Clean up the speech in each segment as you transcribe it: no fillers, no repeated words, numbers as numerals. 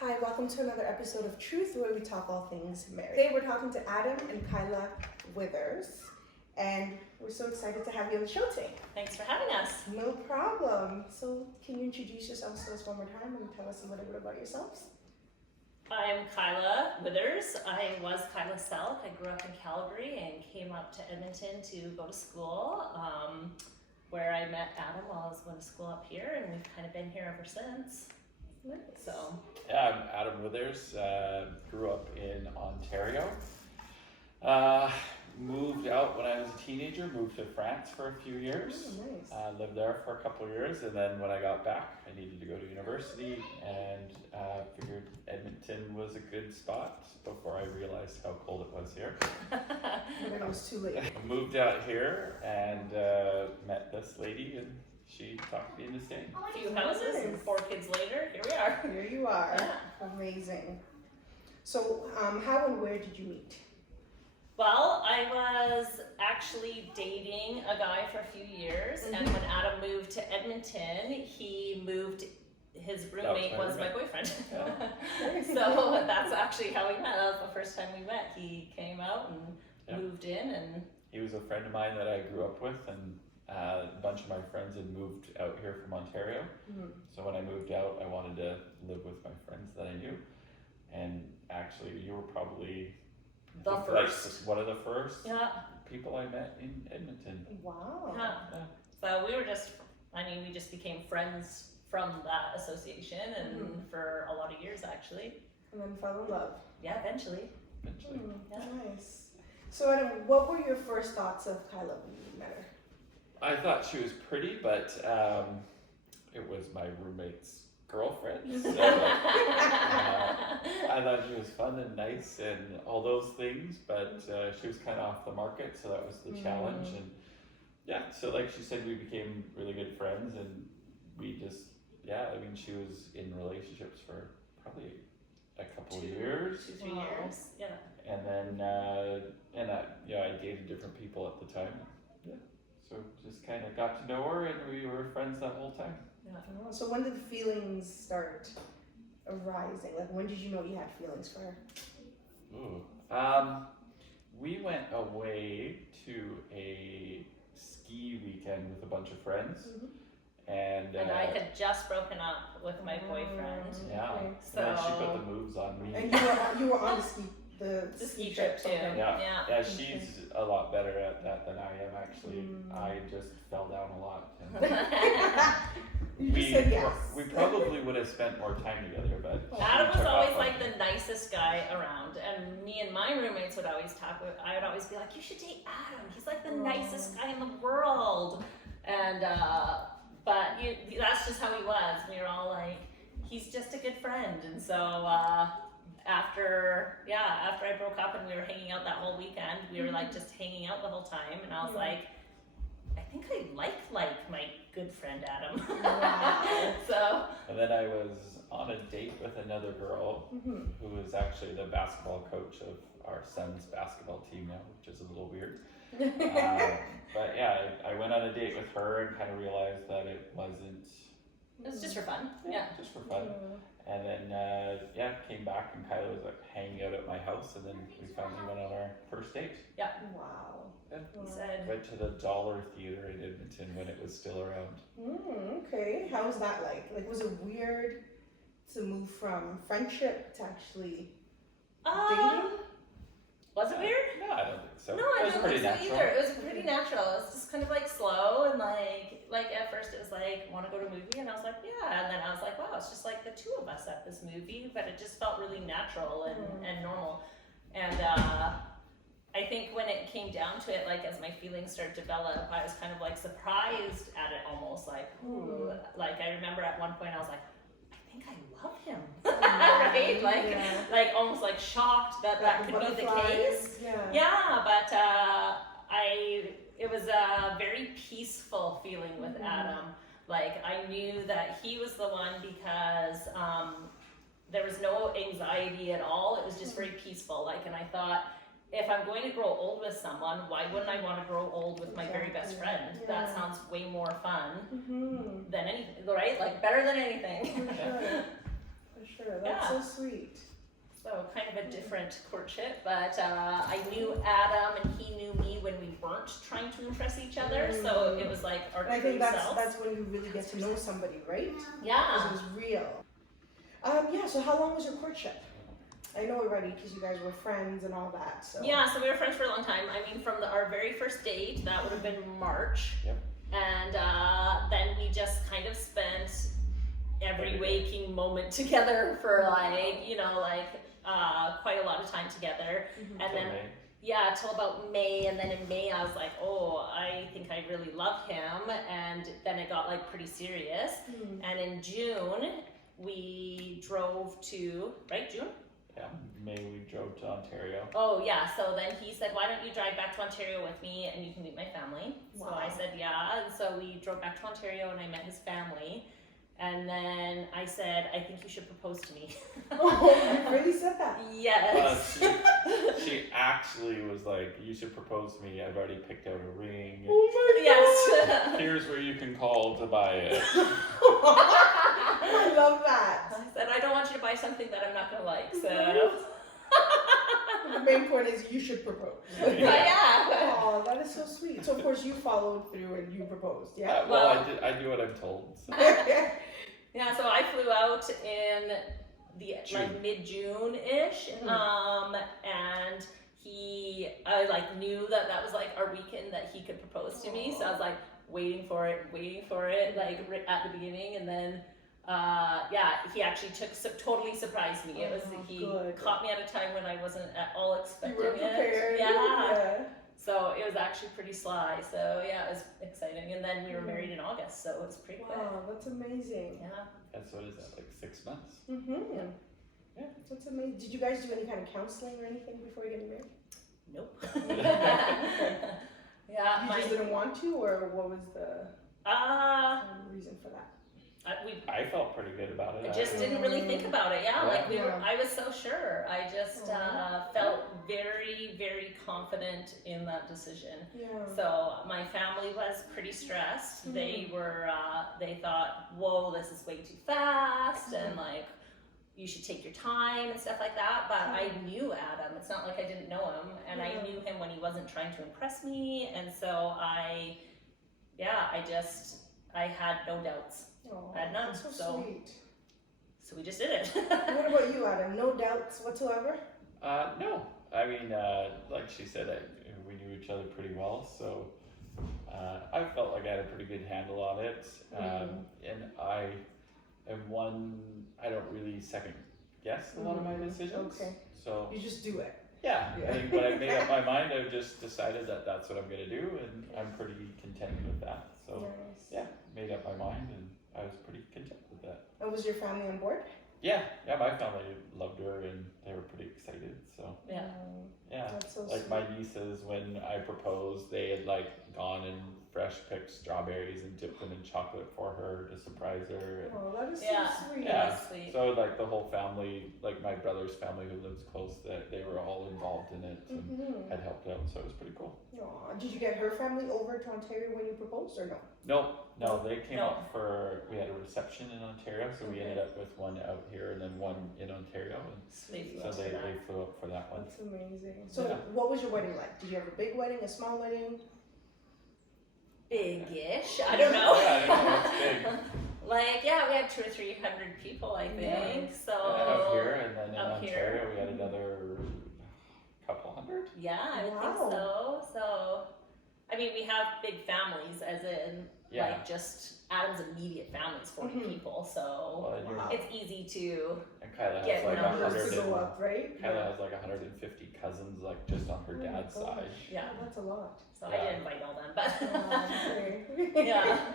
Hi, welcome to another episode of Truth, where we talk all things marriage. Today we're talking to Adam and Kyla Withers, and we're so excited to have you on the show today. Thanks for having us. No problem. So can you introduce yourselves to us one more time and tell us a little bit about yourselves? I'm Kyla Withers. I was Kyla Selk. I grew up in Calgary and came up to Edmonton to go to school, where I met Adam while I was going to school up here, and we've kind of been here ever since. Nice. So. Yeah, I'm Adam Withers, grew up in Ontario, moved out when I was a teenager, moved to France for a few years, Oh, nice. lived there for a couple of years, and then when I got back I needed to go to university and figured Edmonton was a good spot before I realized how cold it was here. But then it was too late. I moved out here and met this lady, and she talked me into staying. A few houses and 4 kids later, here we are. Here you are. Yeah. Amazing. So how and where did you meet? Well, I was actually dating a guy for a few years, and when Adam moved to Edmonton, his roommate was my boyfriend. Yeah. So that's actually how we met. That was the first time we met. He came out and moved in, and He was a friend of mine that I grew up with, and a bunch of my friends had moved out here from Ontario. Mm-hmm. So when I moved out, I wanted to live with my friends that I knew. And actually, you were probably one of the first people I met in Edmonton. Wow. Yeah. So we just became friends from that association, and for a lot of years actually. And then fell in love. Yeah, eventually. Yeah. Nice. So Adam, what were your first thoughts of Kyla when you met her? I thought she was pretty, but it was my roommate's girlfriend. So, I thought she was fun and nice and all those things, but she was kind of off the market, so that was the challenge. And yeah, so like she said, we became really good friends, and we just, she was in relationships for probably a couple of years. 2-3 years. Yeah. And then, I dated different people at the time. Yeah. So just kind of got to know her, and we were friends that whole time. Yeah. So when did the feelings start arising? Like when did you know you had feelings for her? Ooh. We went away to a ski weekend with a bunch of friends. And I had just broken up with my boyfriend. Yeah. Okay. So and then she put the moves on me. And you were on the ski trip too. Yeah. Yeah. Yeah, she's a lot better at that than I am actually. I just fell down a lot. You just said yes. We probably would have spent more time together, but Adam was always like the nicest guy around, and me and my roommates would always talk. I would always be like, "You should date Adam. He's like the nicest guy in the world." And but that's just how he was. We were all like, "He's just a good friend." And so after I broke up and we were hanging out that whole weekend, we were like just hanging out the whole time, and I was like, I think I like my good friend Adam. Wow. So. And then I was on a date with another girl who was actually the basketball coach of our son's basketball team now, which is a little weird. But yeah, I went on a date with her and kind of realized that it wasn't. It was just for fun. Just for fun. And then came back, and Kyla was like hanging out at my house, and then we finally went on our first date. Yeah. Wow. Yeah. He said. Went to the Dollar Theater in Edmonton when it was still around. Okay. How was that like? Like, was it weird to move from friendship to actually dating? Was it weird? No, I don't think so. No, it I was don't pretty think so natural. either. It was pretty natural. It was just kind of like slow, and like at first it was like, want to go to a movie? And I was like, yeah. And then I was like, wow, it's just like the two of us at this movie, but it just felt really natural and normal. And I think when it came down to it, like as my feelings started to develop, I was kind of like surprised at it almost, like, ooh. Like I remember at one point I was like, I think I love him. Right? Like almost like shocked that could be the case. Yeah, but it was a very peaceful feeling with Adam. Like I knew that he was the one because there was no anxiety at all. It was just very peaceful. Like, and I thought, if I'm going to grow old with someone, why wouldn't I want to grow old with my very best friend? That sounds way more fun than anything, right? Like better than anything. For sure. For sure. That's so sweet. So kind of a different courtship, but I knew Adam and he knew me when we weren't trying to impress each other. So it was like our And I true think that's selves. when you really get to know somebody, right? Yeah. Because it was real. So how long was your courtship? I know already because you guys were friends and all that. So Yeah, so we were friends for a long time. I mean, from our very first date, that would have been March. Yep. And then we just kind of spent every waking moment together for quite a lot of time together. Mm-hmm. And then till about May, and then in May I was like, oh, I think I really love him, and then it got like pretty serious. Mm-hmm. And in June we drove to June? Yeah, May we drove to Ontario. Oh yeah, so then he said, why don't you drive back to Ontario with me and you can meet my family? So I said yeah, and so we drove back to Ontario and I met his family. And then I said, I think you should propose to me. Oh, you really said that? Yes. She actually was like, you should propose to me. I've already picked out a ring. Oh my Yes. Here's where you can call to buy it. I love that. I said, I don't want you to buy something that I'm not going to like, so. The main point is you should propose. Yeah. Oh, that is so sweet. So of course you followed through and you proposed, yeah? I do what I'm told. So. Yeah, so I flew out in the June. mid-June-ish, and I knew that was like our weekend that he could propose to me, so I was like waiting for it, like at the beginning, and then he actually totally surprised me. It was caught me at a time when I wasn't at all expecting You were prepared. it. Yeah. So it was actually pretty sly. So yeah, it was exciting. And then we were married in August, so it was pretty quick. Wow, that's amazing. Yeah. That's what is that, like 6 months? Mm-hmm. Yeah. That's amazing. Did you guys do any kind of counseling or anything before you getting married? Nope. You just didn't want to, or what was the reason for that? I felt pretty good about it. I just didn't really think about it. Yeah, Yeah. I was so sure. I just felt very, very confident in that decision. Yeah. So my family was pretty stressed. Mm-hmm. They were, they thought, whoa, this is way too fast, and like, you should take your time and stuff like that. But I knew Adam. It's not like I didn't know him, and I knew him when he wasn't trying to impress me, and so I had no doubts. Oh, I had none. that's so sweet. So we just did it. What about you, Adam? No doubts whatsoever? No. I mean, like she said, we knew each other pretty well, so I felt like I had a pretty good handle on it. And I am I don't really second guess a lot of my decisions. Okay. So You just do it. yeah, I think when I made up my mind, I've just decided that that's what I'm going to do, and I'm pretty content with that. So Nice. yeah, made up my mind, and I was pretty content with that. And was your family on board? Yeah, my family loved her, and they were pretty excited. So Yeah. yeah, That's so like sweet. my nieces, when I proposed, they had like gone and fresh picked strawberries and dipped them in chocolate for her to surprise her. And, Oh, that is Yeah. so sweet. yeah, That's sweet. so like the whole family, like my brother's family who lives close, that they were all involved in it and Mm-hmm. had helped out. So it was pretty cool. Aw, did you get her family over to Ontario when you proposed or no? No, they came No. up we had a reception in Ontario, so we ended up with one out here and then one in Ontario, and Sweet. so they flew up for that one. That's amazing. So Yeah. what was your wedding like? Did you have a big wedding, a small wedding? Big-ish. I don't know. Yeah, I know, it's big. We had 200 or 300 people, I think. So Up here, and then in up here. Ontario we had another couple hundred. Yeah, I would think Wow. so. So, I mean, we have big families, as in Yeah. like just Adam's immediate family is 40 Mhm. people, so Well, and Wow. it's easy to. And Kyla Get has like numbers Numbers to go 100. up, right? Kyla has like 150 cousins, like just on her Oh my dad's gosh. side. Yeah. Oh, that's a lot. So I Yeah. didn't invite all them, but Oh, okay. yeah.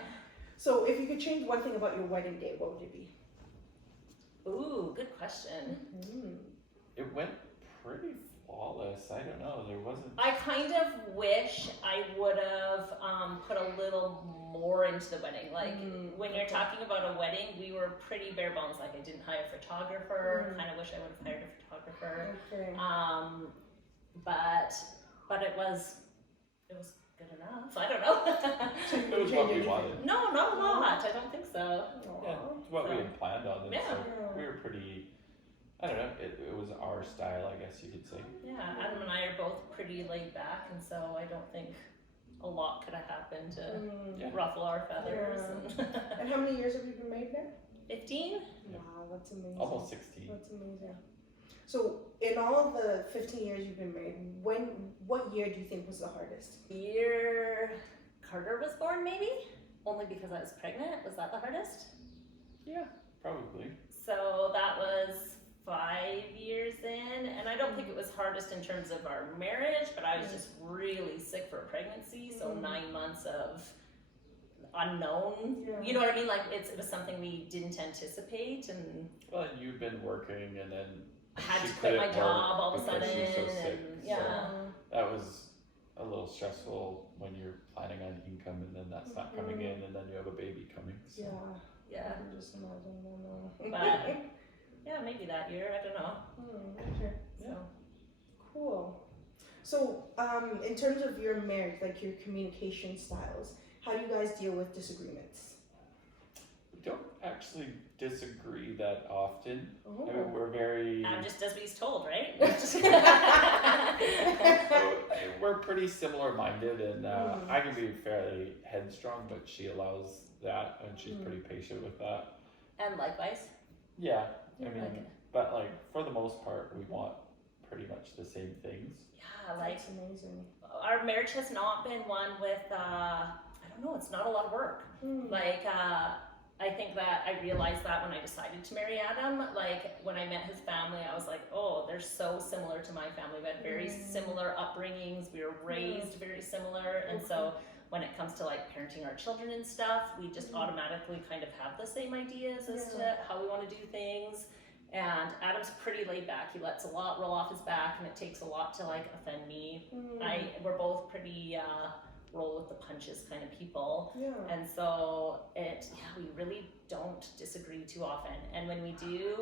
So if you could change one thing about your wedding day, what would it be? Ooh, good question. Mm. It went pretty flawless. I don't know. There wasn't. I kind of wish I would have put a little more into the wedding. Like when you're talking about a wedding, we were pretty bare bones. Like I didn't hire a photographer. Kind of wish I would have hired a photographer. Okay. But it was good enough. I don't know. So you It was what we anything? wanted. No, not a lot. I don't think so. Yeah, Aw. it's what we So- had planned on, and Yeah. so we were pretty. I don't know. It was our style, I guess you could say. Yeah, Adam and I are both pretty laid back, and so I don't think a lot could have happened to Mm. Yeah. ruffle our feathers. And how many years have you been married now? 15? Yeah. Wow, that's amazing. Almost 16. That's amazing. So, in all the 15 years you've been married, what year do you think was the hardest? Year Carter was born, maybe? Only because I was pregnant. Was that the hardest? Yeah, probably. So that was 5 years in, and I don't think it was hardest in terms of our marriage, but I was just really sick for a pregnancy, so 9 months of unknown. Yeah. You know what I mean? Like it was something we didn't anticipate, and Well, and you'd been working, and then I had she to quit my couldn't job work all of a because sudden, she's so sick, and so- yeah. that was a little stressful when you're planning on income, and then that's not coming in, and then you have a baby coming. So. Yeah. Yeah, I can just imagine. I know. but yeah, maybe that year. I don't know. Okay. So Cool. So, in terms of your marriage, like your communication styles, how do you guys deal with disagreements? We don't actually disagree that often. Oh. I mean, we're very. Adam just does what he's told, right? We're pretty similar-minded, and I can be fairly headstrong, but she allows that, and she's pretty patient with that. And likewise. Yeah, I mean, Okay. but like for the most part, we want pretty much the same things. Yeah, like That's amazing. our marriage has not been one with I don't know, it's not a lot of work. Like I think that I realized that when I decided to marry Adam, like when I met his family, I was like, oh, they're so similar to my family. We had very similar upbringings. We were raised very similar, and so when it comes to like parenting our children and stuff, we just automatically kind of have the same ideas as to how we want to do things. And Adam's pretty laid back. He lets a lot roll off his back, and it takes a lot to like offend me. We're both pretty roll with the punches kind of people. Yeah. And so we really don't disagree too often. And when we do,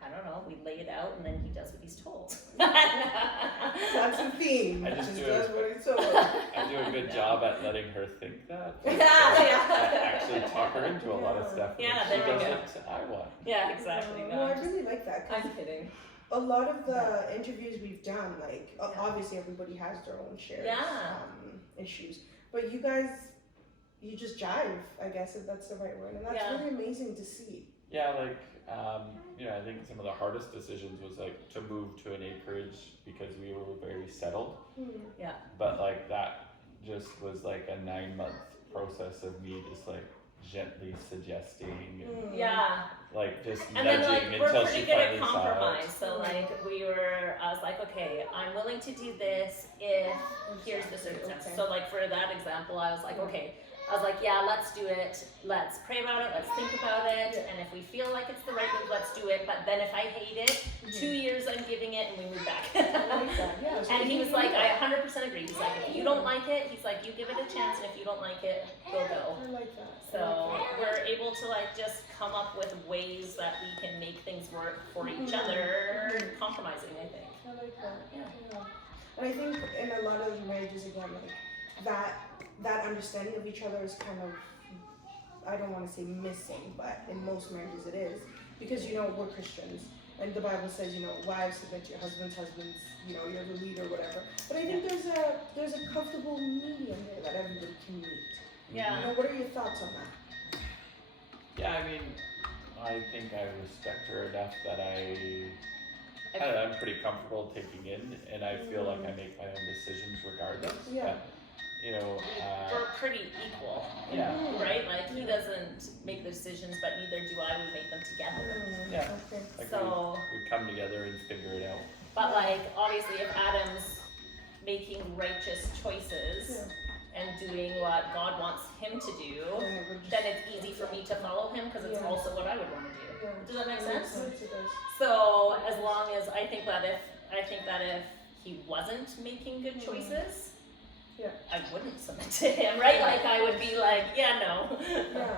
I don't know, we lay it out and then he does what he's told. That's the theme. I just do does it. what it's told. I do a good job at letting her think that. Yeah. Actually talk her into a lot of stuff. Yeah, she there we does go. what I want. Yeah, exactly. Well, I really like that. 'Cause I'm kidding. a lot of the interviews we've done, like obviously everybody has their own shared issues, but you guys, you just jive, I guess, if that's the right word, and that's really amazing to see. Yeah, like, I think some of the hardest decisions was like to move to an acreage because we were very settled. Yeah. But like that just was like a 9-month process of me just like gently suggesting, and, Yeah. like just And nudging then like we're until pretty she good finally at saw compromise. it. So like I was like, okay, I'm willing to do this if here's the circumstance. Okay. So like for that example, I was like, okay, yeah, let's do it. Let's pray about it. Let's think about it. And if we feel like it's the right move, let's do it. But then if I hate it, 2 years I'm giving it and we move back. I like that. Yeah. So And he you was like, I 100% agree. He's like, if you don't like it, he's like, you give it a chance, and if you don't like it, go. I like that. So we're able to like just come up with ways that we can make things work for each other, compromising, I think. I like that. Yeah. And I think in a lot of marriages, again, like that understanding of each other is kind of, I don't want to say missing, but in most marriages it is, because we're Christians, and the Bible says, wives submit to your husbands, you're the leader, whatever. But I think there's a comfortable medium there that everybody can meet. Yeah. What are your thoughts on that? Yeah, I mean, I think I respect her enough that I'm pretty comfortable taking in, and I feel like I make my own decisions regardless. Yeah. But, We're pretty equal. Yeah. Right? Like he doesn't make the decisions, but neither do I. We make them together. Yeah. Okay. like So, we come together and figure it out. but like obviously, if Adam's making righteous choices and doing what God wants him to do, then it's easy for me to follow him because it's also what I would want to do. Yeah. Does that make sense? It does. So as long as I think that if he wasn't making good choices, I wouldn't submit to him, right? Like I would be like, no. Yeah.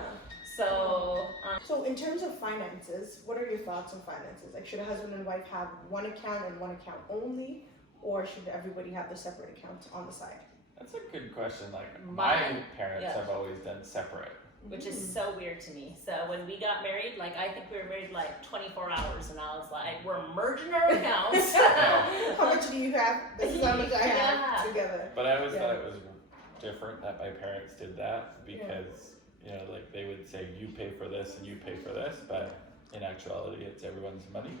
So So in terms of finances, what are your thoughts on finances? Like, should a husband and wife have one account and one account only, or should everybody have the separate accounts on the side? That's a good question. Like My- my parents yeah. have always done separate. which is so weird to me. So when we got married, like I think we were married like 24 hours, and I was like, we're merging our accounts. How much do you have? This is how much I have Yeah. together. But I always Yeah. thought it was different that my parents did that because you know, like they would say you pay for this and you pay for this, but in actuality, it's everyone's money.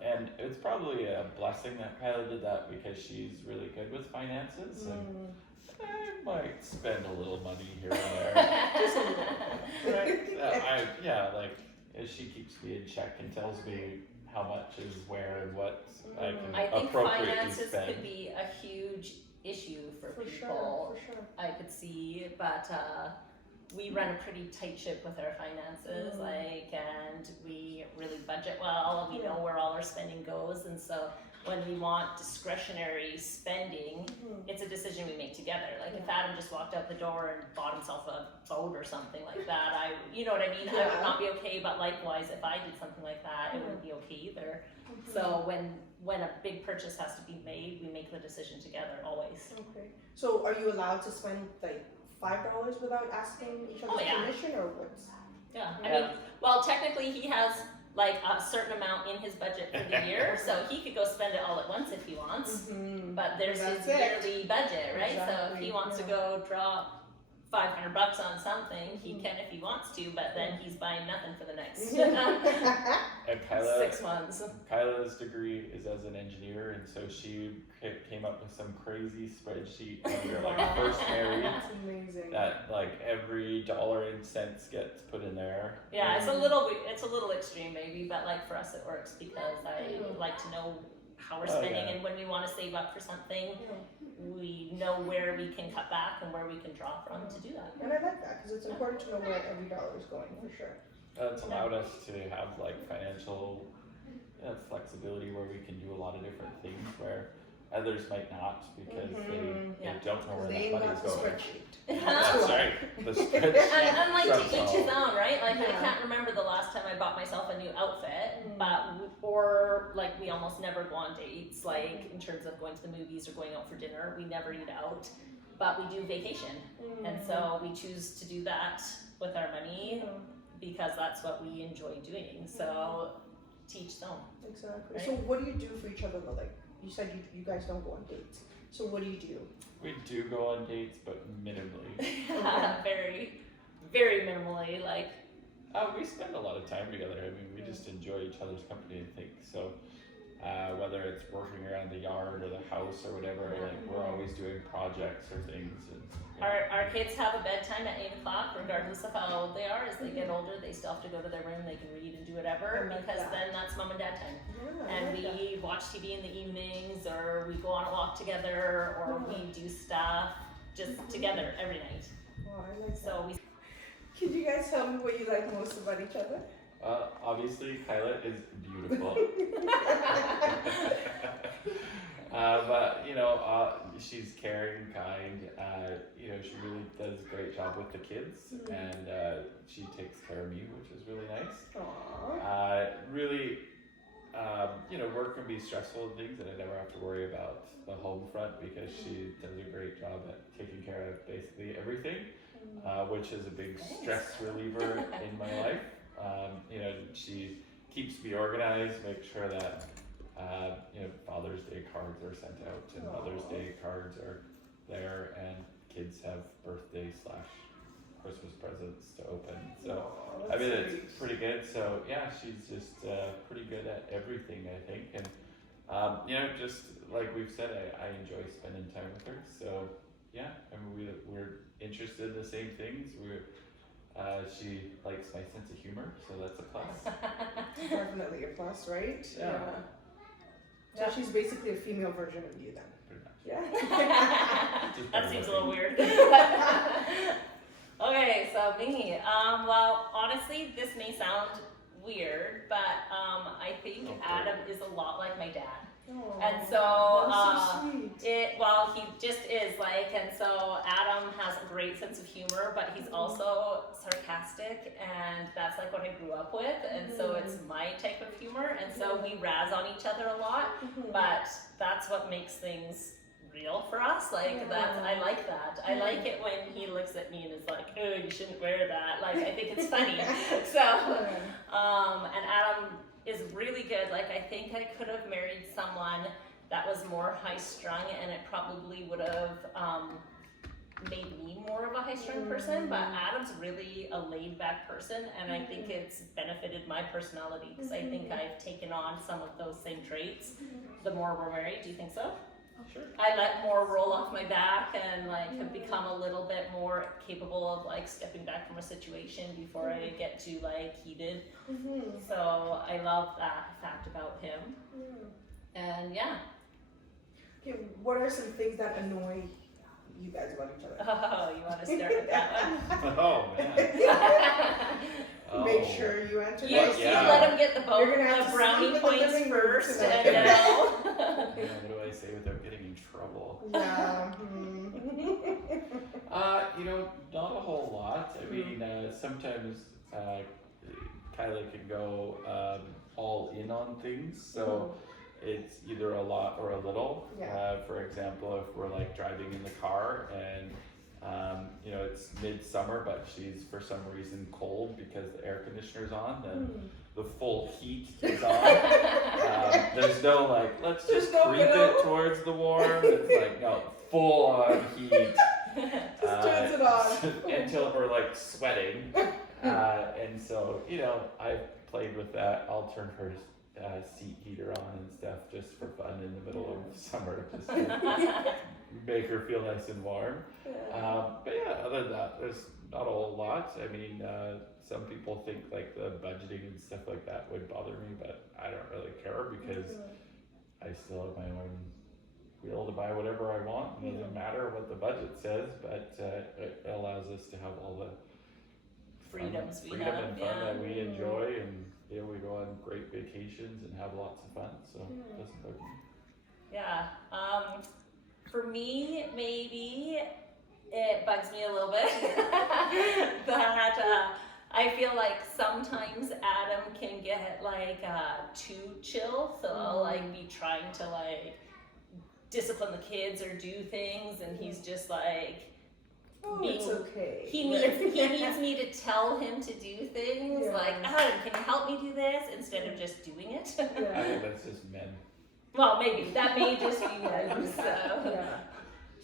And it's probably a blessing that Kyla did that because she's really good with finances, and I might spend a little money here and there. Just a little. Right? Like she keeps me in check and tells me how much is where and what I can I think appropriately finances spend. could be a huge issue for For people. sure. I could see, but we run a pretty tight ship with our finances, and we really budget well. We know where all our spending goes, and so when we want discretionary spending, it's a decision we make together. Like if Adam just walked out the door and bought himself a boat or something like that, you know what I mean? I would not be okay, but likewise, if I did something like that, it wouldn't be okay either. So when a big purchase has to be made, we make the decision together always. Okay. So are you allowed to spend like $5 without asking each other's permission, or what's? Yeah, I mean, well, technically he has like a certain amount in his budget for the year, so he could go spend it all at once if he wants. But there's his yearly budget, right? So if he wants to go drop $500 on something, he can if he wants to, but then he's buying nothing for the next And Kyla, 6 months. Kyla's degree is as an engineer, and so she came up with some crazy spreadsheet when we were like first married. That's amazing. That like every dollar and cents gets put in there. Yeah, it's a little extreme maybe, but like for us it works because I like to know how we're spending, and when we want to save up for something, we know where we can cut back and where we can draw from to do that. And I like that because it's important to know where every dollar is going, for sure. It's allowed us to have like financial flexibility where we can do a lot of different things where others might not because they don't know where They that ain't money's got the going. spreadsheet. That's right. The spreadsheet. And like to trumps each his all. own, right? Like I can't remember the last time I bought myself a new outfit, or like we almost never go on dates, like in terms of going to the movies or going out for dinner. We never eat out, but we do vacation, and so we choose to do that with our money because that's what we enjoy doing. So teach them. Exactly. Right? So what do you do for each other though? Like you said, you guys don't go on dates. So what do you do? We do go on dates, but minimally. Very, very minimally, like. We spend a lot of time together. I mean, we just enjoy each other's company, I think. So, whether it's working around the yard or the house or whatever, like we're always doing projects or things. And, Our kids have a bedtime at 8 o'clock, regardless of how old they are. As they get older, they still have to go to their room. They can read and do whatever because then that's mom and dad time. And we watch TV in the evenings, or we go on a walk together, or we do stuff just together every night. Wow, I like that. So we. Could you guys tell me what you like most about each other? Obviously, Kyla is beautiful. But she's caring, kind. She really does a great job with the kids, and she takes care of me, which is really nice. Aww. Really, work can be stressful and things, and I never have to worry about the home front because she does a great job at taking care of basically everything, which is a big stress reliever in my life. She keeps me organized, makes sure that Father's Day cards are sent out and Mother's Day cards are there, and kids have birthday/Christmas presents to open. So I mean, it's pretty good. So yeah, she's just pretty good at everything, I think. And just like we've said, I enjoy spending time with her. So yeah, I mean, we're interested in the same things. She likes my sense of humor, so that's a plus. Definitely a plus, right? Yeah. So she's basically a female version of you then. Pretty much. Yeah. Just That better seems a little looking. weird. Okay, so me. Well, honestly, this may sound weird, but I think Adam is a lot like my dad. And so, he just is like, and so Adam has a great sense of humor, but he's also sarcastic, and that's like what I grew up with, and so it's my type of humor, and so we razz on each other a lot, but that's what makes things real for us. Like that's, I like that. I like it when he looks at me and is like, oh, you shouldn't wear that. Like I think it's funny. So, and Adam is really good. Like I think I could have married someone that was more high strung, and it probably would have made me more of a high strung person. But Adam's really a laid back person, and I think it's benefited my personality because I think I've taken on some of those same traits the more we're married. Do you think so? Sure. I let more roll off my back and like have become a little bit more capable of like stepping back from a situation before I get too like heated. So I love that fact about him. And yeah. Okay, what are some things that annoy you guys about each other? Oh, you want to start with that one? Oh man. Make sure you answer You, that. you let him get the You're gonna have the to brownie sleep in the points living room first, tonight. and What do I say without getting in trouble? Yeah. You know, not a whole lot. I mean, sometimes Kyla can go all in on things, so it's either a lot or a little. Yeah. For example, if we're like driving in the car and you know, it's midsummer, but she's for some reason cold because the air conditioner's on, then the full heat is on. There's no like, let's just creep it towards the warm. It's like, no, full on heat. Just turns it on. Until we're like sweating. And so, you know, I've played with that. I'll turn her seat heater on and stuff just for fun in the middle of summer, just to make her feel nice and warm. But yeah, other than that, there's not a whole lot. I mean, some people think like the budgeting and stuff like that would bother me, but I don't really care because I still have my own wheel to buy whatever I want. It doesn't matter what the budget says, but it allows us to have all the freedoms freedom and fun that we enjoy, and you know, we go on great vacations and have lots of fun. So it doesn't bug me. Yeah. For me, maybe it bugs me a little bit that I feel like sometimes Adam can get like too chill, so I'll like be trying to like discipline the kids or do things, and he's just like, it's okay. He needs me to tell him to do things, like, Adam, can you help me do this, instead of just doing it. I think that's just men. Well, maybe that may just be him.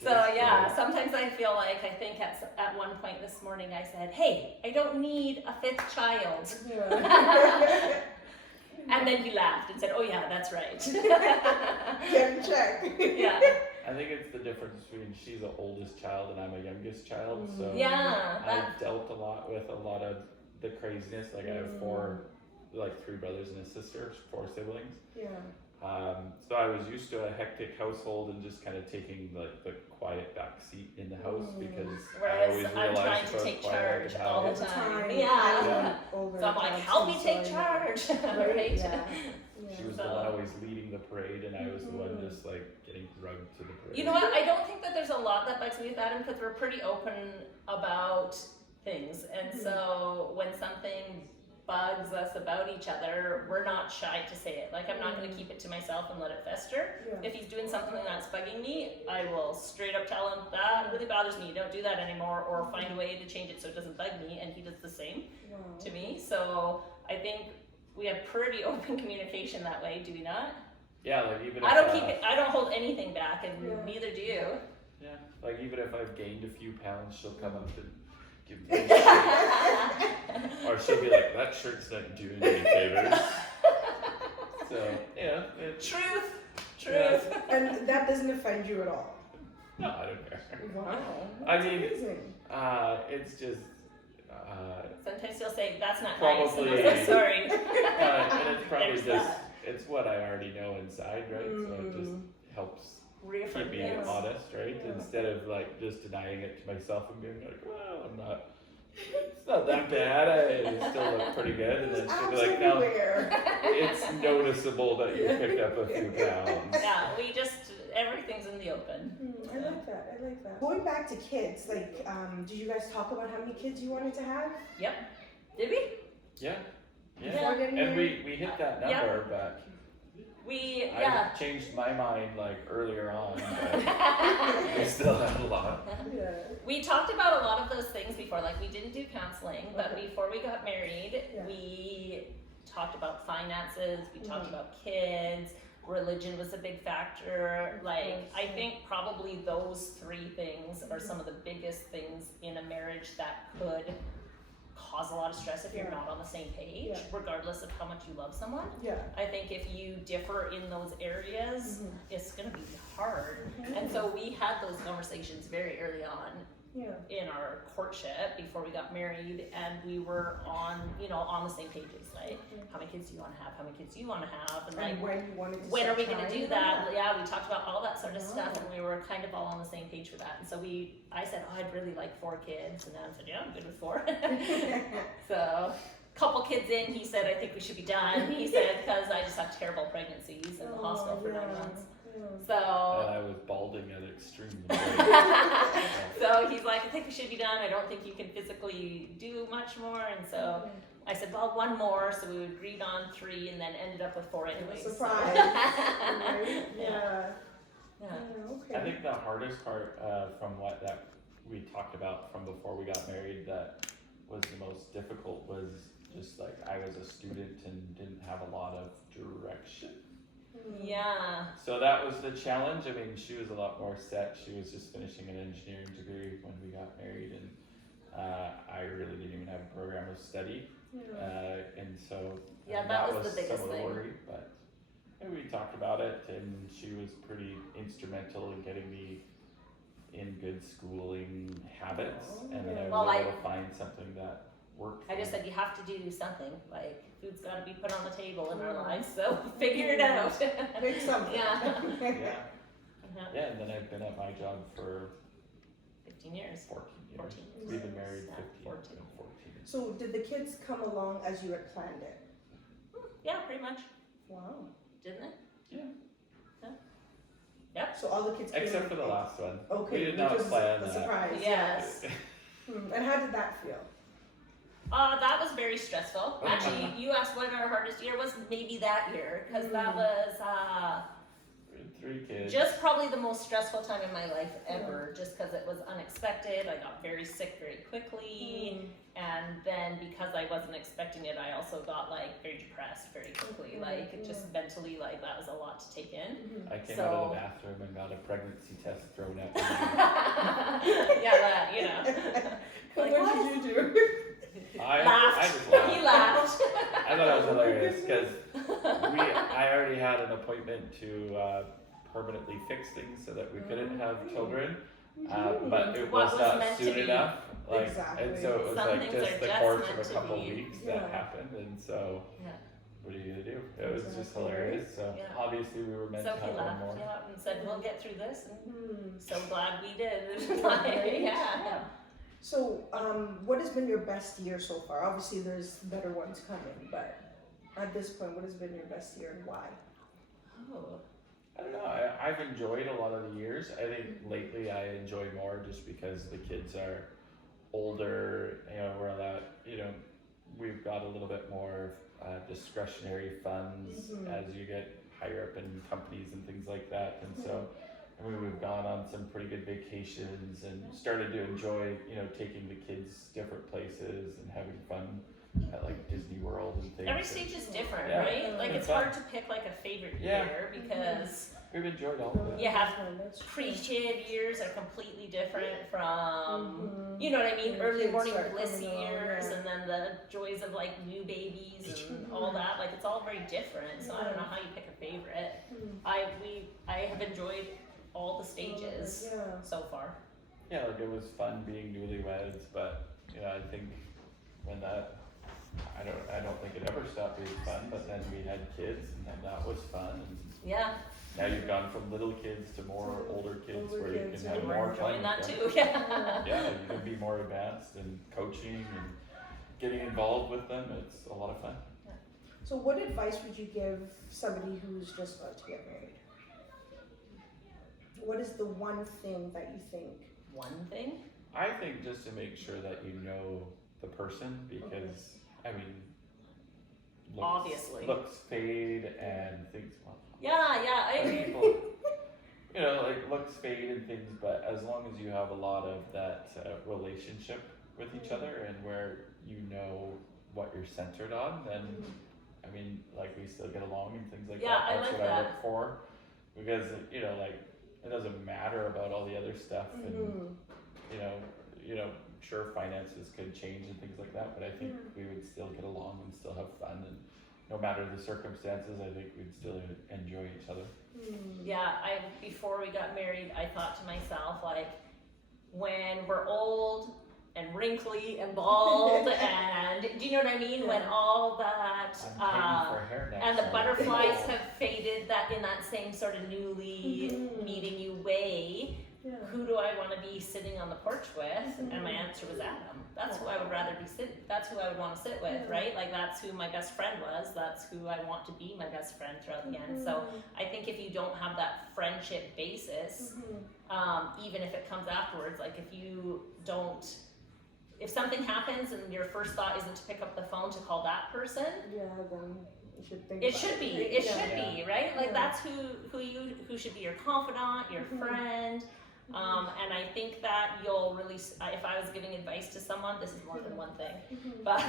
So yeah, sometimes I feel like, I think at one point this morning I said, hey, I don't need a fifth child. And then he laughed and said, oh yeah, that's right. Get in check. Yeah. I think it's the difference between she's the oldest child and I'm a youngest child, so Yeah, I've dealt a lot with a lot of the craziness. Like I have three brothers and a sister, 4 siblings. Yeah. So I was used to a hectic household and just kind of taking the quiet back seat in the house because I always Whereas I'm trying realized to how take quiet I charge could have all it. the time. Yeah. So I'm like, help me take charge, right? She was the one always leading the parade, and I was the one just like getting drugged to the parade. You know what? I don't think that there's a lot that bugs me with Adam because we're pretty open about things, and so when something bugs us about each other, we're not shy to say it. Like I'm not going to keep it to myself and let it fester. If he's doing something that's bugging me, I will straight up tell him that really bothers me. Don't do that anymore, or find a way to change it so it doesn't bug me. And he does the same to me. So I think we have pretty open communication that way. Do we not? Yeah, like even if I don't keep it. I don't hold anything back, and neither do you. Yeah, like even if I've gained a few pounds, she'll come up and give me a shirt. Or she'll be like, that shirt's not doing me any favors. So, yeah. Truth. Yeah. And that doesn't offend you at all? No, I don't care. Wow. I mean, amazing. it's just... Sometimes he'll say, that's not probably, nice, and I'm so sorry. and it's probably There's just, that. it's what I already know inside, right? So it just helps Reaffirm keep me things. honest, right? Instead of like just denying it to myself and being like, well, I'm not, it's not that bad, I still look pretty good. And then she'll be like, no, it's noticeable that you picked up a few pounds. Yeah, we just, everything's in the open. I like that. I like that. Going back to kids, like, did you guys talk about how many kids you wanted to have? Yep. Did we? Yeah. Before getting And married? we hit that number, but I changed my mind like earlier on, but we still have a lot. Yeah. We talked about a lot of those things before, like we didn't do counseling, but Okay. before we got married, Yeah. we talked about finances, we talked Mhm. about kids, religion was a big factor. Of Like, course, I yeah. think probably those three things are some of the biggest things in a marriage that could cause a lot of stress if you're Yeah. not on the same page, Yeah. regardless of how much you love someone. Yeah. I think if you differ in those areas, Mhm. it's gonna be hard. Mhm. And so we had those conversations very early on Yeah. in our courtship before we got married, and we were on the same pages, like how many kids do you want to have, how many kids do you want to have, and like And when you wanted to when are start we going to trying do on that? Yeah, we talked about all that sort of stuff, Wow. and we were kind of all on the same page for that. And so I said, oh, I'd really like 4 kids, and Adam said, yeah, I'm good with 4. So couple kids in, he said, I think we should be done. He said, because I just had terrible pregnancies in the hospital for 9 months. And So I was balding at extremely so he's like, I think we should be done. I don't think you can physically do much more. And so I said, well, 1 more. So we agreed on 3 and then ended up with 4 anyways. Surprise. So. Right? Yeah. Yeah. Okay. I think the hardest part from what that we talked about from before we got married that was the most difficult was just like I was a student and didn't have a lot of direction. Yeah. So that was the challenge. I mean, she was a lot more set. She was just finishing an engineering degree when we got married, and I really didn't even have a program of study. And so Yeah, that was the some biggest of the thing. worry. But we talked about it, and she was pretty instrumental in getting me in good schooling habits, and then I Well, was able to find something that worked. I for just me. said you have to do something. Like food's got to be put on the table in our lives, so figure it out. Make something. Yeah. Yeah, and then I've been at my job for 15 years. 14 years. 14 years. We've been married Yeah, 15, 14. 14. So did the kids come along as you had planned it? Yeah, pretty much. Wow. Didn't it? So all the kids came Except in- for the last one. Okay, We did which not was plan a that. surprise. Yes. And how did that feel? That was very stressful. Actually, you asked what our hardest year was. Maybe that year, because that was We had 3 kids. just probably the most stressful time in my life ever. Just because it was unexpected. I got very sick very quickly, and then because I wasn't expecting it, I also got like very depressed very quickly. Like it just mentally, like that was a lot to take in. I came So- out of the bathroom and got a pregnancy test thrown at me. Yeah, that Like, what what? did you do? I laughed. just laughed. He laughed. I thought it was hilarious because I already had an appointment to permanently fix things so that we couldn't have children, but it What was was not meant to soon be. enough. Like, Exactly. and so it was Some like things just are the just course meant of a to couple be. weeks Yeah. that happened, and so Yeah. what are you gonna do? It was just Exactly. hilarious. So Yeah. obviously we were meant So to he have one laughed, more. yeah, and said, "We'll get through this." And Hmm. so glad we did. Right? Yeah. So, what has been your best year so far? Obviously, there's better ones coming, but at this point, what has been your best year and why? Oh. I don't know. I've enjoyed a lot of the years. I think lately I enjoy more just because the kids are older. You know, we're allowed. You know, we've got a little bit more discretionary funds as you get higher up in companies and things like that. And so, I mean, we've gone on some pretty good vacations and started to enjoy, you know, taking the kids different places and having fun at like Disney World and things. Every stage is different, Yeah. right? Like it's It's fun. hard to pick like a favorite Yeah. year because We've enjoyed all of it. you have That's true. pre-kid years are completely different from, Mhm. you know what I mean, When early kids morning start bliss coming along, years, yeah. and then the joys of like new babies and Mhm. all that. Like it's all very different. So I don't Yeah. know how you pick a favorite. Mhm. I have enjoyed all the stages Yeah. so far. Yeah, like it was fun being newlyweds, but you know, I think when that, I don't think it ever stopped being fun. But then we had kids, and then that was fun. And Yeah, now you've gone from little kids to more older kids, Older where kids, you can yeah. have we're more enjoying fun that with them. too. Yeah. Yeah, you can be more advanced and coaching and getting involved with them. It's a lot of fun. So, what advice would you give somebody who's just about to get married? What is the one thing that you think? One thing. I think just to make sure that you know the person, because I mean, Obviously. looks fade and think, well, Yeah, I some agree. people, you know, like looks fade and things, but as long as you have a lot of that relationship with each other and where you know what you're centered on, then I mean, like we still get along and things like Yeah, that. I That's like what I that. look for, because you know, like it doesn't matter about all the other stuff, and you know, sure finances could change and things like that, but I think we would still get along and still have fun, and no matter the circumstances, I think we'd still enjoy each other. Yeah, before we got married, I thought to myself, like, when we're old and wrinkly and bald and do you know what I mean? When all that I'm paying for hair next and the time. butterflies have faded, that in that same sort of newly meeting you way, who do I want to be sitting on the porch with? And my answer was Adam. That's who I would rather be sitting. That's who I would want to sit with, right? Like that's who my best friend was. That's who I want to be my best friend throughout the end. So I think if you don't have that friendship basis, even if it comes afterwards, like if something happens and your first thought isn't to pick up the phone to call that person, then you should think. it should be. It should be, right? Like Yeah. that's who should be your confidant, your friend. And I think that you'll really, if I was giving advice to someone, this is more than one thing, but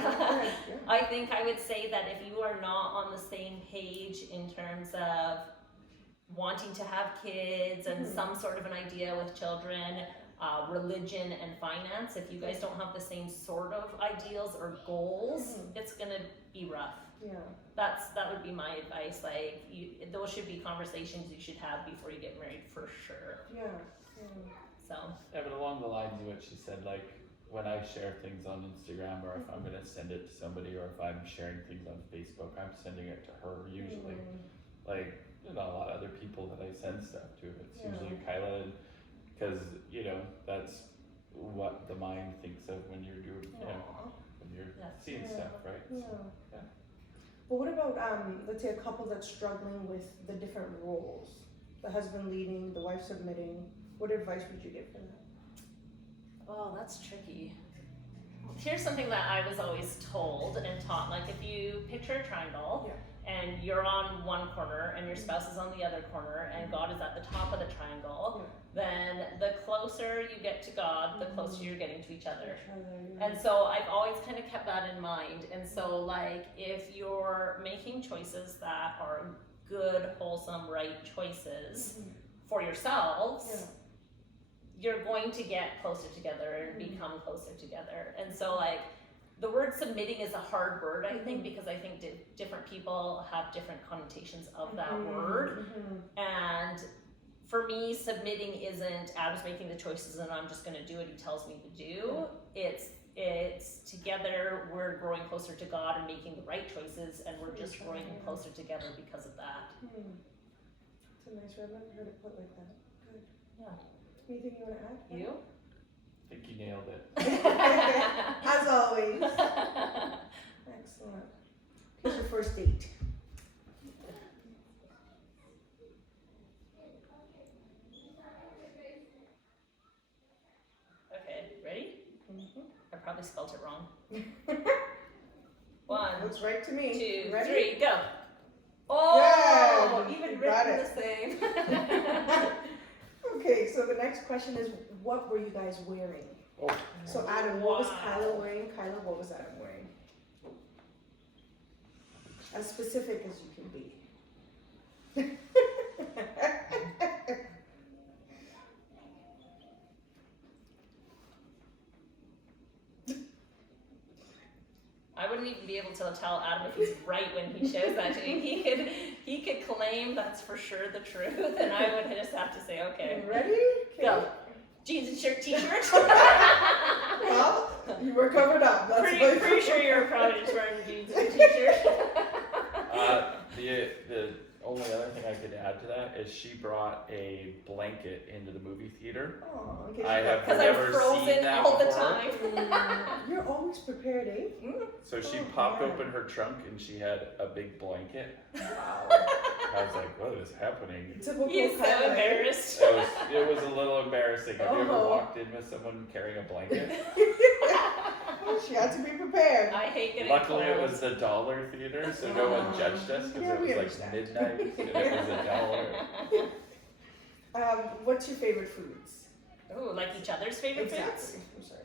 I think I would say that if you are not on the same page in terms of wanting to have kids and some sort of an idea with children, religion and finance, if you guys don't have the same sort of ideals or goals, it's gonna be rough. That would be my advice. Like those should be conversations you should have before you get married for sure. So. Yeah, but along the lines of what she said, like when I share things on Instagram, or if I'm gonna send it to somebody, or if I'm sharing things on Facebook, I'm sending it to her usually. Like there's not a lot of other people that I send stuff to. It's usually Kyla, because you know that's what the mind thinks of when you're doing, when you're seeing stuff, right? So, But what about let's say a couple that's struggling with the different roles, the husband leading, the wife submitting? What advice would you give for that? Oh, that's tricky. Here's something that I was always told and taught. Like if you picture a triangle and you're on one corner and your spouse is on the other corner and God is at the top of the triangle, then the closer you get to God, the closer you're getting to each other. And so I've always kind of kept that in mind. And so like if you're making choices that are good, wholesome, right choices for yourselves, you're going to get closer together and become closer together. And so like the word submitting is a hard word, I think, because I think different people have different connotations of that word. And for me, submitting isn't Adam's making the choices and I'm just going to do what he tells me to do. It's together we're growing closer to God and making the right choices, and we're just growing closer together because of that. It's a nice word. I've never heard it put like that. Good. Yeah. Anything you want to add? You? I think you nailed it. As always. Excellent. Here's your first date. Okay, ready? I probably spelled it wrong. 1, Looks right to me. 2, Ready? 3, go. Oh, Good. even You got written it. the same. Okay, so the next question is, what were you guys wearing? Oh. So Adam, what was Wow. Kyla wearing? Kyla, what was Adam wearing? As specific as you can be. I wouldn't even be able to tell Adam if he's right when he shows that to me. He could claim that's for sure the truth, and I would just have to say, okay, Ready? Okay. go. Jeans and shirt, t-shirt. Well, you were covered up. That's pretty sure you were probably just wearing jeans and a t-shirt. The only other thing I could add to that is she brought a blanket into the movie theater. Oh, in case I you have Because I'm never seen frozen that all the before. time. You're always prepared, eh? So she Oh, popped man. open her trunk and she had a big blanket. Wow. I was like, what is happening? Typical He's so Kyla, eh? embarrassed. It was a little embarrassing. Have you ever Oh. walked in with someone carrying a blanket? She had to be prepared. I hate getting Luckily, it cold. was the dollar theater, so no one judged us because Yeah, we it was like understand. midnight and it was $1. What's your favorite foods? Ooh, like each other's favorite foods? Exactly. I'm sorry.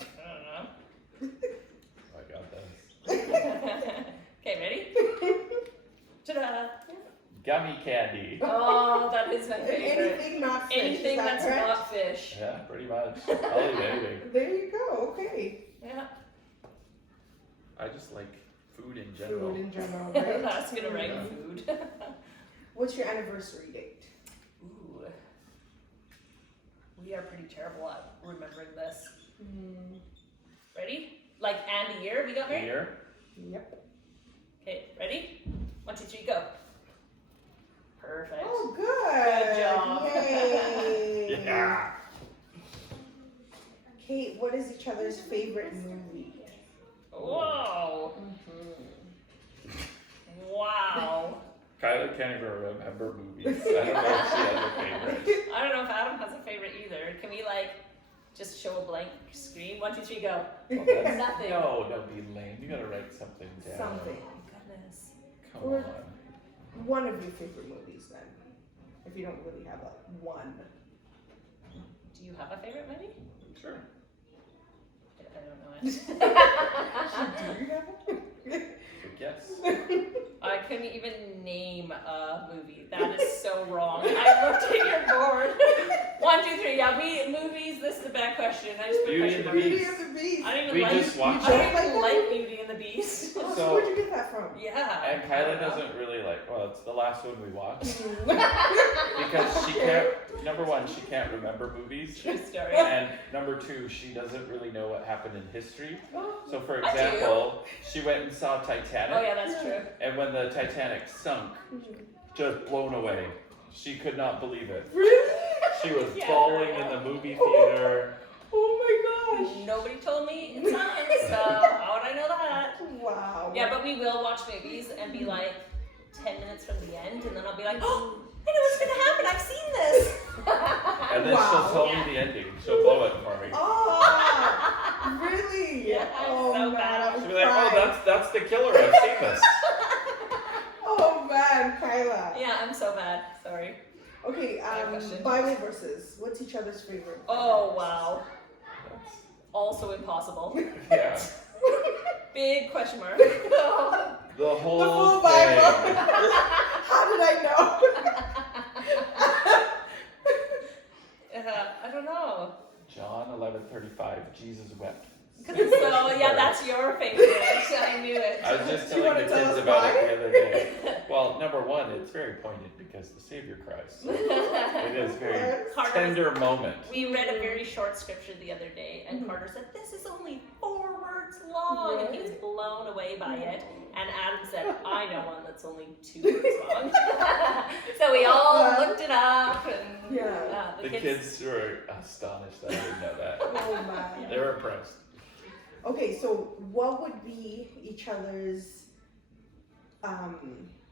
I I got this. don't know. Okay, ready? Ta-da! Gummy candy. Oh, that is my favorite. Anything not fish. Anything is that that's correct? not fish. Yeah, pretty much. I'll eat anything. There you go. Okay. Yeah, I just like food in general. Food in general, right? that's gonna rank Yeah. food. What's your anniversary date? Ooh, we are pretty terrible at remembering this. Ready? Like and a year we got married? Here. Yep. Okay, ready? 1, 2, 3, go. Perfect. Oh, good. Good job. Yay. Yeah. Kate, what is each other's favorite movie? Whoa! Wow! Kyla can't even remember movies. I don't know if she has a favorite. I don't know if Adam has a favorite either. Can we like just show a blank screen? 1, 2, 3, go. Well, that's- Nothing. No, don't be lame. You gotta write something down. Something. Oh goodness. Come Or- on. One of your favorite movies, then. If you don't really have like one. Do you have a favorite movie? Sure. I don't know it. Do you have one? Good guess. I couldn't even name a movie. That is so wrong. I looked at your board. 1, 2, 3. Yeah, movies. This is a bad question. I just put Beauty and question the marks. Beauty Beast. and the Beast. I don't even We like. just watched I don't it. even like Beauty and the Beast. Oh, so So- where'd you get that from? Yeah. And I Kyla don't know. doesn't really like, well, it's the last one we watched. Mm. Because she can't, number one, she can't remember movies. True story. And number two, she doesn't really know what happened in history. So for I do. example, she went and saw Titanic. Oh yeah, that's true. And when the Titanic sunk, just blown away. She could not believe it. Really? She was Yeah. bawling in the movie theater. Oh my gosh. Nobody told me in science, so how would I know that? Wow. Yeah, but we will watch movies and be like 10 minutes from the end, and then I'll be like, oh, I know what's gonna happen. I've seen this. And then Wow. she'll tell Yeah. me the ending. She'll blow it for me. Oh, really? Yeah, oh, so man, bad. I was She'll be like, oh, crying. that's the killer. I've seen this. Oh, man, Kyla. Yeah, I'm so bad. Sorry. Okay, question. Bible verses. What's each other's favorite? Oh wow. That's, Also impossible. yeah. Big question mark. The The whole full thing. Bible. How did I know? I don't know. John 11:35. Jesus wept. So yeah, that's your favorite. I knew it. I was just Do you telling wanna the tell kids us about why? it the other day. Well, number one, it's very poignant because the Savior cries. So it is a very Carter, tender moment. we read a very short scripture the other day, and Carter said, "This is only 4 words long," and he was blown away by it. And Adam said, "I know one that's only 2 words long." So we all looked it up, and Yeah. The kids were astonished that I didn't know that. Oh, man. They were impressed. Okay, so what would be each other's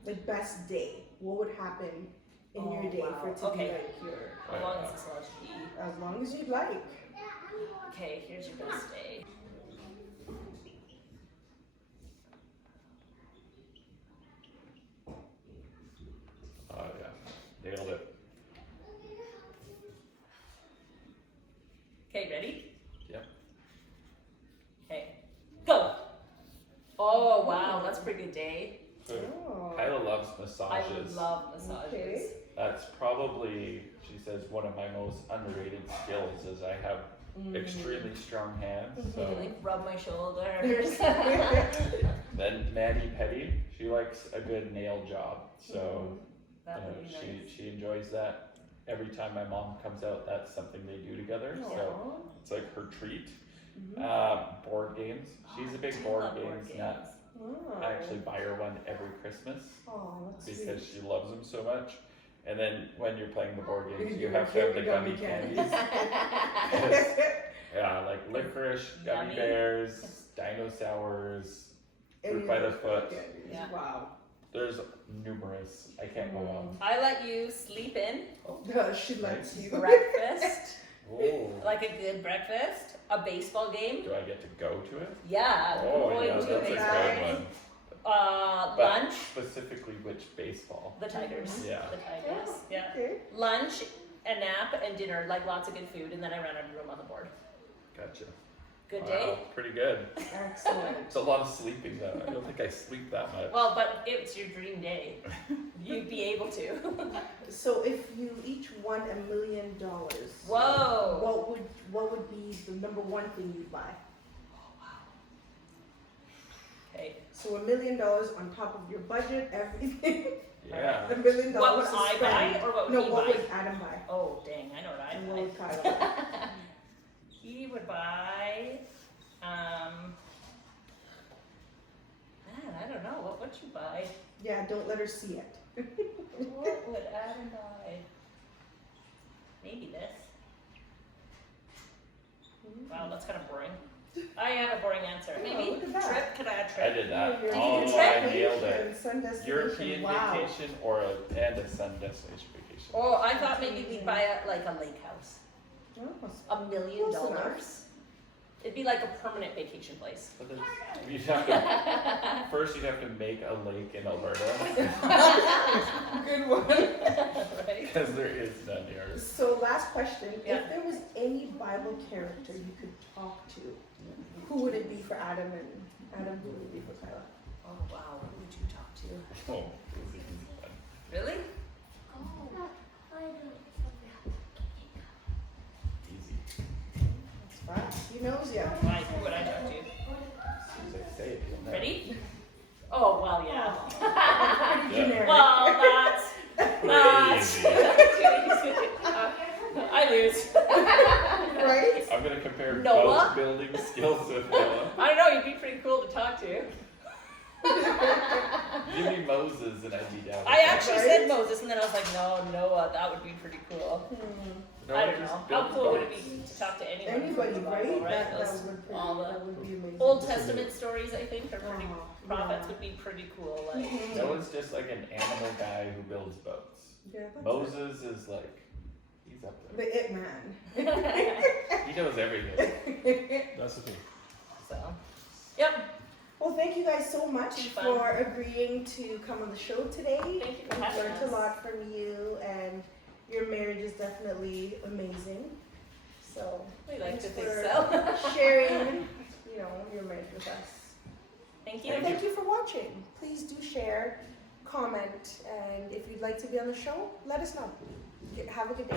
like best day? What would happen in Oh, your day wow. for it to Okay. be like your How long is this allowed to be? as long as you'd like? Okay, here's your best day. Oh yeah, nailed it. Okay, ready? Yep. Okay, go. Oh wow, that's a pretty good day. So Oh. Kyla loves I massages. love massages. Okay. That's probably, she says, one of my most underrated skills is I have extremely strong hands. So Like rub my shoulders. then Maddie Petty, she likes a good nail job. So That would be she nice. she enjoys that. Every time my mom comes out, that's something they do together. So Aw. it's like her treat. Mhm. Board games. She's a I big do board love games nut. Oh. I actually buy her one every Christmas Oh, that's because sweet. she loves them so much. And then when you're playing the board games, you You're have to have the gummy gummy candies. candies. Yeah, like licorice, gummy Yummy. bears, dino sours, Any fruit by of the those foot. candies. Yeah. Wow. There's numerous. I can't go on. I let you sleep in. She lets you. Breakfast. Oh. Like a good breakfast. A baseball game. Do I get to go to it? Yeah. Oh, going yeah, to that's a baseball good game. one. But Lunch. Specifically, which baseball? The Tigers. Yeah. The Tigers. Yeah. Okay. Lunch, a nap, and dinner. Like lots of good food, and then I ran out of room on the board. Gotcha. Good Wow, day. pretty good. Excellent. It's a lot of sleeping though. I don't think I sleep that much. Well, but it's your dream day. You'd be able to. So if you each won $1 million, Whoa. what would be the number one thing you'd buy? Okay. So $1 million on top of your budget, everything. Yeah. $1 million. What would to I spend. buy, or what would No, he what buy? would Adam buy? Oh, dang! I know what And I'd what buy. would Kyla buy? He would buy. Man, I don't know. What would you buy? Yeah, don't let her see it. What would Adam buy? Maybe this. Wow, that's kind of boring. I have a boring answer. Oh, Maybe look at that. trip. Could I add I trip? did that. Your Oh, trip. I nailed it. And sun destination. European Wow. vacation or a sun destination vacation. Oh, I thought maybe we'd buy like a lake house. Oh, $1 million. Close enough. It'd be like a permanent vacation place. But there's, you'd have to, first you'd have to make a lake in Alberta good one. Right? because there is none here. So last question, Yeah. if there was any Bible character you could talk to, who would it be for Adam, and Adam, who would it be for Kyla? Oh wow, who would you talk to? Oh, this is easy fun. Really? Easy. That's fast. He knows ya. Why? Who would I talk to? As soon as I say it, you'll know. Ready? Oh well, yeah. Pretty Yeah. generic. Well, that's Crazy. too easy. I lose. Right? I'm gonna compare Noah? boat building skills with Noah. I don't know. You'd be pretty cool to talk to. Give me Moses and I'd be down. with I that. actually said Moses, and then I was like, no, Noah. That would be pretty cool. Noah I don't just know. How built cool would it boats. be to talk to anyone? Anybody, from the right? Bible, That Those- would all the that would be amazing. Old Testament stories, I think, are pretty. Oh, Prophets yeah. would be pretty cool. Like, Mhm. Noah's just like an animal guy who builds boats. Yeah, that's Moses is like, he's up it. there. The it man. He knows everything. That's the thing. so, yep. Well, thank you guys so much Too fun. for agreeing to come on the show today. Thank you for We've having learned us. a lot from you, and your marriage is definitely amazing. So We like to thanks think for so. sharing, your marriage with us. Thank you. And thank you for watching. Please do share, comment, and if you'd like to be on the show, let us know. Have a good day.